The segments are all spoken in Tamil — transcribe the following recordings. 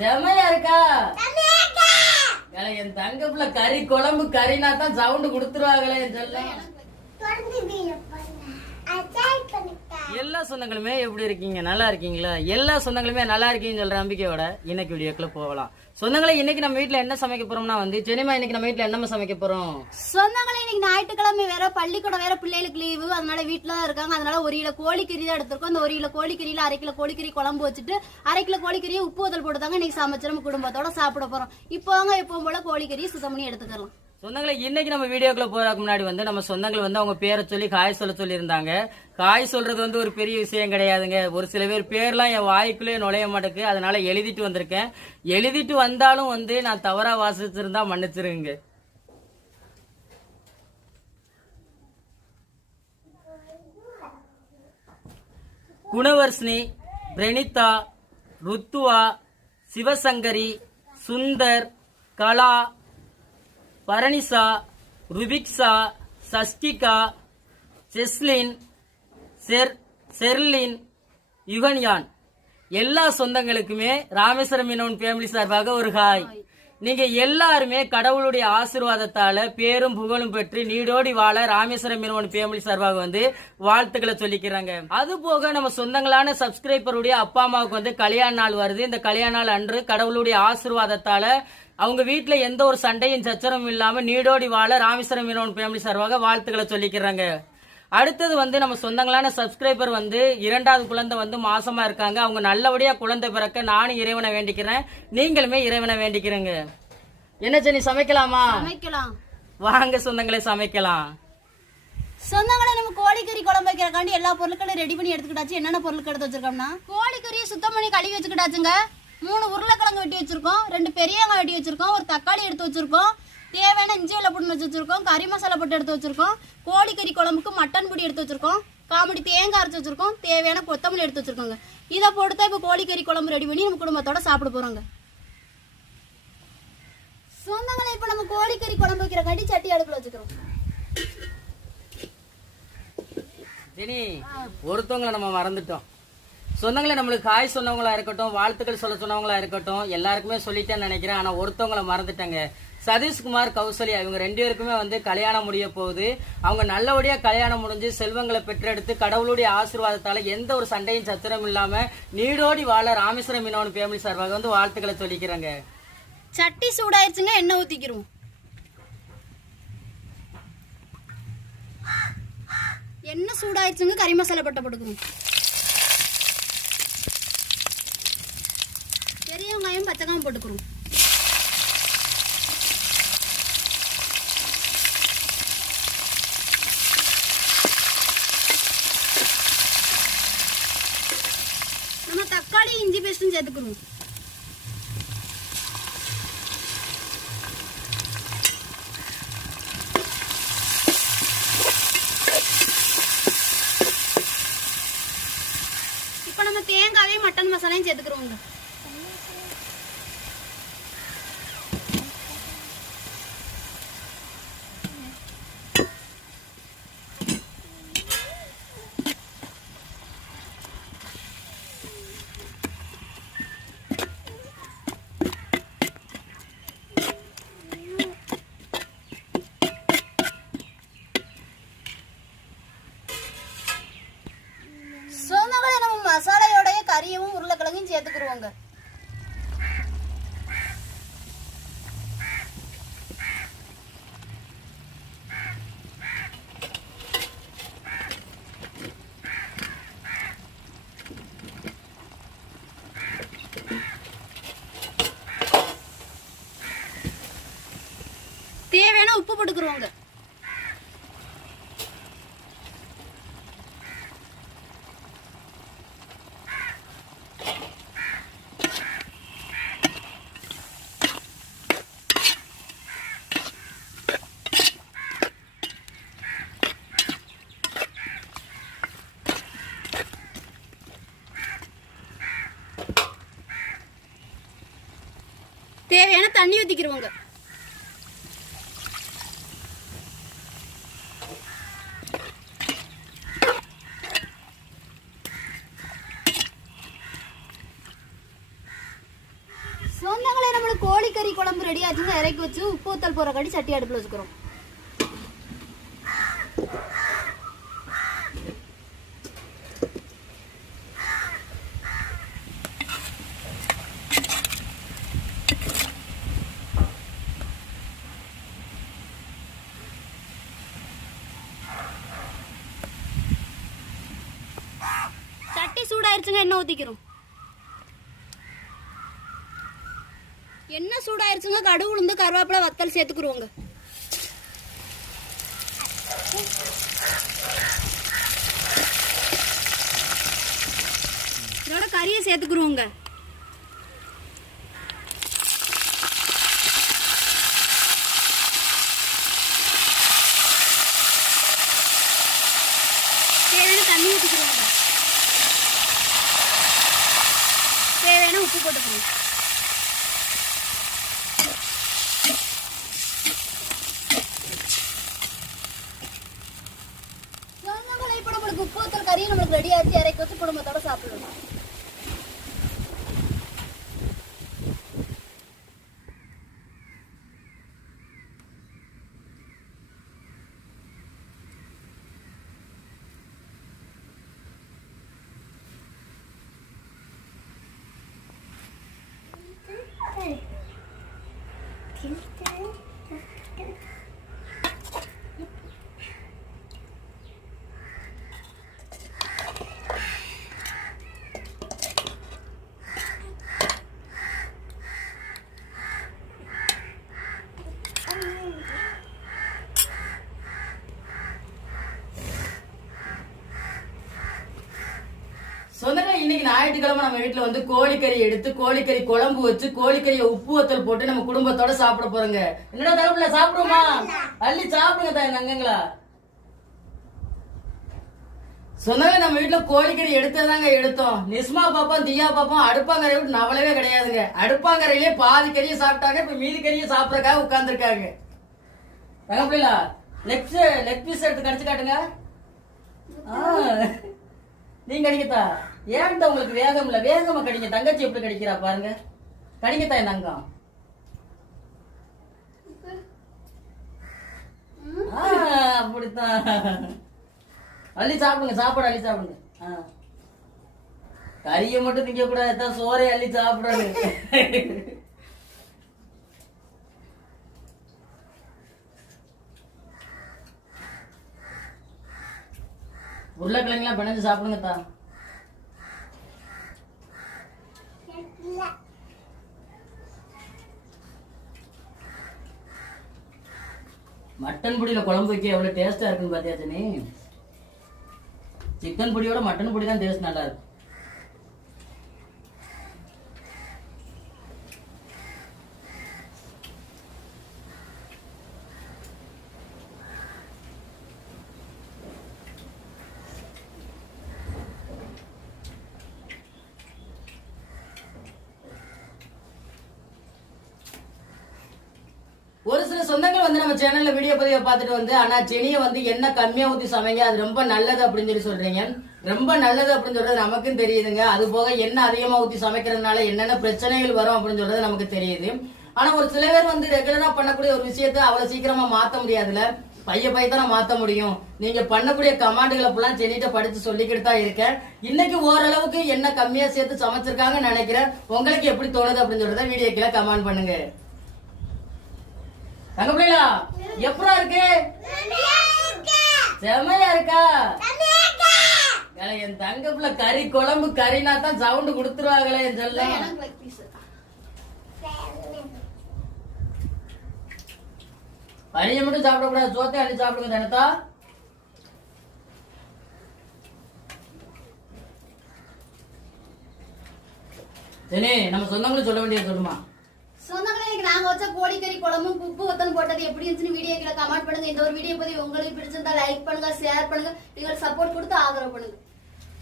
செமையா இருக்கா? என் தங்க புள்ள கறி குழம்பு கறினா தான் சவுண்ட் கொடுத்துருவாங்களே சொல்ல. எல்லா சொந்தங்களுமே எப்படி இருக்கீங்க? நல்லா இருக்கீங்களா? எல்லா சொந்தங்களுமே நல்லா இருக்கீங்கன்னு சொல்ற நம்பிக்கையோட இன்னைக்கு வீடியோக்குள்ள போகலாம். சொந்தங்களை இன்னைக்கு நம்ம வீட்டுல என்ன சமைக்க போறோம்னா வந்து சென்னிமா இன்னைக்கு நம்ம வீட்டுல என்ன சமைக்க போறோம்? சொந்தங்களை இன்னைக்கு ஞாயிற்றுக்கிழமை வேற பள்ளிக்கூடம் வேற பிள்ளைகளுக்கு லீவு அதனால வீட்டுல தான் இருக்காங்க. அதனால ஒரு கிலோ கோழிக்கறி தான் எடுத்திருக்கோம். அந்த ஒரு கிலோ கோழிக்கறியில அரை கிலோ கோழிக்கறி குழம்பு வச்சுட்டு அரை கிலோ கோழிக்கறியை உப்பு உதல் போட்டுதாங்க இன்னைக்கு சமைச்சு நம்ம குடும்பத்தோட சாப்பிட போறோம். இப்போ வாங்க எப்பவும் போல கோழிக்கறியை சுத்தம் பண்ணி எடுத்துக்கலாம். சொந்தங்களை இன்னைக்கு நம்ம வீடியோக்குள்ள போறதுக்கு முன்னாடி வந்து நம்ம சொந்தங்கள் வந்து அவங்க பேரை சொல்லி காய் சொல்ல சொல்லியிருந்தாங்க. காய் சொல்றது வந்து ஒரு பெரிய விஷயம் கிடையாதுங்க. ஒரு சில பேர் பேர்லாம் என் வாய்க்குள்ளே நுழைய மாட்டேக்கு அதனால எழுதிட்டு வந்திருக்கேன். எழுதிட்டு வந்தாலும் வந்து நான் தவறா வாசிச்சிருந்தா மன்னிச்சிருங்க. குணவர்ஷினி பிரணிதா ருத்துவா சிவசங்கரி சுந்தர் கலா பரணிசா ருபிக்ஸா சஷ்டிகா செஸ்லின் செர் செர்லின் யுகன்யான். எல்லா சொந்தங்களுக்குமே ராமேஸ்வரம் மீனவன் ஃபேமிலி சார்பாக ஒரு ஹாய் நீங்க எல்லாருமே கடவுளுடைய ஆசிர்வாதத்தால பேரும் புகழும் பெற்று நீடோடி வாழ ராமேஸ்வரம் மீனவன் ஃபேமிலி சார்பாக வந்து வாழ்த்துக்களை சொல்லிக்கிறாங்க. அது போக நம்ம சொந்தங்களான சப்ஸ்கிரைபருடைய அப்பா அம்மாவுக்கு வந்து கல்யாண நாள் வருது. இந்த கல்யாண நாள் அன்று கடவுளுடைய ஆசிர்வாதத்தால அவங்க வீட்டில் எந்த ஒரு சண்டையும் சச்சரவும் இல்லாம நீடோடி வாழ ராமேஸ்வரம் மீனவன் ஃபேமிலி சார்பாக வாழ்த்துக்களை சொல்லிக்கிறாங்க. அடுத்தது வந்து நம்ம சொந்தங்களான சப்ஸ்கிரைபர் வந்து இரண்டாவது குழந்தை வந்து மாசமா இருக்காங்க. அவங்க நல்லபடியா குழந்தை பிறக்க நானும் இறைவனை வேண்டிக்கிறேன். நீங்களுமே இறைவனை வேண்டிக்கிறேங்க. என்ன சனி சமைக்கலாமா? சமைக்கலாம். வாங்க சொந்தங்களே சமைக்கலாம். சொந்தங்களே நம்ம கோழிக்கறி குழம்பு வைக்கிறக்காண்டி எல்லா பொருட்களையும் ரெடி பண்ணி எடுத்துக்கிட்டாச்சு. என்னென்ன பொருட்கள் எடுத்து வச்சிருக்கோம்னா? கோழிக்கறியை சுத்தம் பண்ணி கழுவி வச்சுக்கிட்டாச்சுங்க. மூணு உருளைக்கிழங்கு வெட்டி வச்சிருக்கோம். ரெண்டு பெரிய வெங்காயம் வெட்டி வச்சிருக்கோம். ஒரு தக்காளி எடுத்து வச்சிருக்கோம். தேவையான இஞ்சி வெள்ளை புண்ணு வச்சு வச்சிருக்கோம் கறி மசாலா போட்டு எடுத்து வச்சிருக்கோம். கோழிக்கறி குழம்புக்கு மட்டன் பொடி எடுத்து வச்சிருக்கோம். காமெடி தேங்காய் அரைச்சு வச்சிருக்கோம். தேவையான கொத்தமல்லி எடுத்து வச்சிருக்கோங்க. இதை போட்டு தான் இப்போ கோழிக்கறி குழம்பு ரெடி பண்ணி நம்ம குடும்பத்தோட சாப்பிட போகிறோங்க சொந்தங்களை இப்போ நம்ம கோழிக்கறி குழம்பு வைக்கிற கட்டி சட்டி அடுப்புல வச்சுக்கிறோம். ஜெனி ஒருத்தவங்களை நம்ம மறந்துட்டோம். சொந்தங்களை நம்மளுக்கு காய் சொன்னவங்களா இருக்கட்டும் வாழ்த்துக்கள் சொல்ல சொன்னவங்களா இருக்கட்டும் எல்லாருக்குமே சொல்லிட்டேன்னு நினைக்கிறேன். ஆனா ஒருத்தவங்களை மறந்துட்டேங்க. சதீஷ்குமார் கௌசல்யா இவங்க ரெண்டு பேருக்குமே வந்து கல்யாணம் முடிய போகுது. அவங்க நல்லபடியாக கல்யாணம் முடிஞ்சு செல்வங்களை பெற்றெடுத்து கடவுளுடைய ஆசீர்வாதத்தால் எந்த ஒரு சண்டையும் சத்திரம் இல்லாமல் நீடோடி வாழ ராமேஸ்வரம் மீனவன் ஃபேமிலி சார்பாக வந்து வாழ்த்துக்களை சொல்லிக்கிறாங்க. சட்டி சூடாயிருச்சுங்க எண்ணெய் ஊற்றிக்கிறோம் எண்ணெய் சூடாயிருச்சுங்க கறி மசாலா பட்டை போட்டுக்கிறோம் பெரிய வெங்காயம் பச்சைக்காயம் போட்டுக்கிறோம் நம்ம தக்காளி இஞ்சி பேஸ்ட்டும் சேர்த்துக்கிறோம் இப்போ நம்ம தேங்காவையும் மட்டன் மசாலையும் சேர்த்துக்கிறோங்க சொந்தங்களை நம்ம மசாலையோடைய கறியவும் உருளைக்கிழங்கையும் தேவையான உப்பு போட்டுக்கிருவோங்க தேவையான தண்ணி ஊற்றிக்கிருவோங்க ரெடி ஆச்சுங்க இறக்கி வச்சு உப்பு ஊத்தல் போற கடி சட்டி அடுப்புல வச்சுக்கிறோம் சட்டி சூடாயிருச்சுங்க எண்ணெய் ஊற்றிக்கிறோம் எண்ணெய் சூடாயிருச்சுங்க கடுகு உளுந்து கருவேப்பிலை வத்தல் சேர்த்துக்குருவோங்க. இதோட கறியை சேர்த்துக்குருவோங்க. தேவையான உப்பு போட்டுக்கணும் இப்போ நம்மளுக்கு உப்பு ஊத்தல் கறியும் நம்மளுக்கு ரெடி ஆச்சு இறக்கி வச்சு குடும்பத்தோட சாப்பிடணும் சொந்தங்க இன்னைக்கு ஞாயிற்றுக்கிழமை நம்ம வீட்டுல வந்து கோழிக்கறி எடுத்து கோழிக்கறி குழம்பு வச்சு கோழிக்கறியை உப்பு வத்தல் போட்டு நம்ம குடும்பத்தோட சாப்பிட போறோங்க. என்னடா தரப்புல சாப்பிடுமா அள்ளி சாப்பிடுங்க தாய் நங்கங்களா. சொன்னாங்க நம்ம வீட்டுல கோழிக்கறி எடுத்ததாங்க எடுத்தோம். நிஸ்மா பாப்போம் தியா பாப்போம் அடுப்பாங்கரை விட்டு நவலவே கிடையாதுங்க. அடுப்பாங்கரையிலே பாதி கறியை சாப்பிட்டாங்க இப்ப மீதி கறியை சாப்பிடறக்காக உட்கார்ந்துருக்காங்க. தங்கப்பிள்ளா லெக் லெக் பீஸ் எடுத்து கடிச்சு காட்டுங்க. ஆ. நீங்க கடிக்கத்தா ஏன்டா உங்களுக்கு வேகம் இல்ல? வேகமா கடிங்க. தங்கச்சி எப்படி கடிக்கிறா பாருங்க. கடிங்க தாய் தங்கம். அப்படித்தான். அள்ளி சாப்பிடுங்க. சாப்பாடு அள்ளி சாப்பிடுங்க. ஆ. கறியை மட்டும் திங்க கூடாது தான் சோறை அள்ளி சாப்பிடணும். உருளைக்கிழங்குலாம் பிணைஞ்சு சாப்பிடுங்க தான் மட்டன் பொடியில குழம்பு வைக்க எவ்வளவு டேஸ்டா இருக்குன்னு பாத்தியா சிக்கன் பொடியோட மட்டன் பொடி தான் டேஸ்ட் நல்லா இருக்கும் ஒரு சில சொந்தங்கள் வந்து நம்ம சேனல்ல வீடியோ பதிவை பார்த்துட்டு வந்து ஆனா செடியை வந்து என்ன கம்மியா ஊத்தி சமைங்க அது ரொம்ப நல்லது அப்படின்னு சொல்லி சொல்றீங்க. ரொம்ப நல்லது அப்படின்னு சொல்றது நமக்கும் தெரியுதுங்க. அது போக என்ன அதிகமா ஊத்தி சமைக்கிறதுனால என்னென்ன பிரச்சனைகள் வரும் அப்படின்னு சொல்றது நமக்கு தெரியுது. ஆனா ஒரு சில பேர் வந்து ரெகுலரா பண்ணக்கூடிய ஒரு விஷயத்த அவ்வளவு சீக்கிரமா மாத்த முடியாதுல பைய பையத்தான மாத்த முடியும். நீங்க பண்ணக்கூடிய கமாண்டுகளை ஃபுல்லா சென்னிட்ட படிச்சு சொல்லிக்கிட்டு தான் இருக்கேன் இன்னைக்கு ஓரளவுக்கு என்ன கம்மியா சேர்த்து சமைச்சிருக்காங்கன்னு நினைக்கிறேன். உங்களுக்கு எப்படி தோணுது அப்படின்னு சொல்றத வீடியோக்கில கமெண்ட் பண்ணுங்க. தங்க பிள்ளைகளா எப்படா இருக்கு? செமையா இருக்கா? என் தங்க பிள்ளை கறி குழம்பு கறினா தான் சவுண்ட் கொடுத்துருவாங்களே piece. கறியை மட்டும் சாப்பிடக்கூடாது சோத்தை அள்ளி சாப்பிடுங்க தனத்தா. சரி நம்ம சொந்தங்களும் சொல்ல வேண்டியது சொல்லுமா? சொந்தங்களே நாங்க வச்ச கோழிக்கறி குழம்பும் உப்பு வத்தல் போட்டது எப்படி இருந்துச்சுன்னு வீடியோ கீழே கமெண்ட் பண்ணுங்க. இந்த ஒரு வீடியோ பத்தி உங்களுக்கு பிடிச்சிருந்தா லைக் பண்ணுங்க ஷேர் பண்ணுங்க. எங்களுக்கு சப்போர்ட் கொடுத்து ஆதரவு பண்ணுங்க.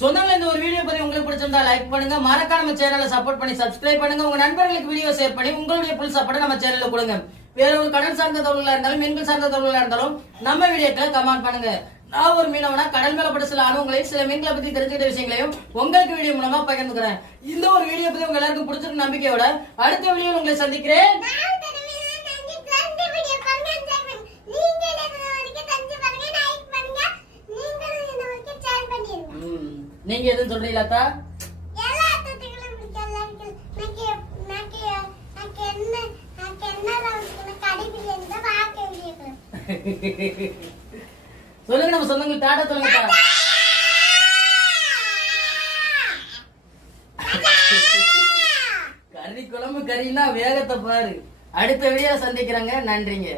சொந்தங்கள் இந்த ஒரு வீடியோ பத்தி உங்களுக்கு பிடிச்சிருந்தா லைக் பண்ணுங்க. மறக்காம சேனலை சப்போர்ட் பண்ணி சப்ஸ்கிரைப் பண்ணுங்க. உங்க நண்பர்களுக்கு வீடியோ ஷேர் பண்ணி உங்களுடைய புல் சப்போர்ட் நம்ம சேனல்ல கொடுங்க. வேற ஒரு கடன் சார்ந்த தொழிலா இருந்தாலும் மீன்கள் சார்ந்த தொழிலா இருந்தாலும் நம்ம வீடியோக்களை கமெண்ட் பண்ணுங்க. நான் ஒரு மீனவனா கடல் மேல பட்ட சில அனுவங்களையும் சில மீன்களை பத்தி தெரிஞ்சுக்கிட்ட விஷயங்களையும் உங்களுக்கு வீடியோ மூலமா பகிர்ந்துக்கிறேன் இந்த ஒரு வீடியோ பத்தி உங்க எல்லாருக்கும் பிடிச்சிருக்க நம்பிக்கையோட அடுத்த வீடியோ உங்களை சந்திக்கிறேன் நீங்க எதுவும் சொல்றீங்களாத்தா சொல்லுங்க நம்ம சொந்தங்களுக்கு டாடா சொல்லுங்க கறி குழம்பு கறின்னா வேகத்தை பாரு. அடுத்த வீடியோ சந்திக்கிறாங்க. நன்றிங்க.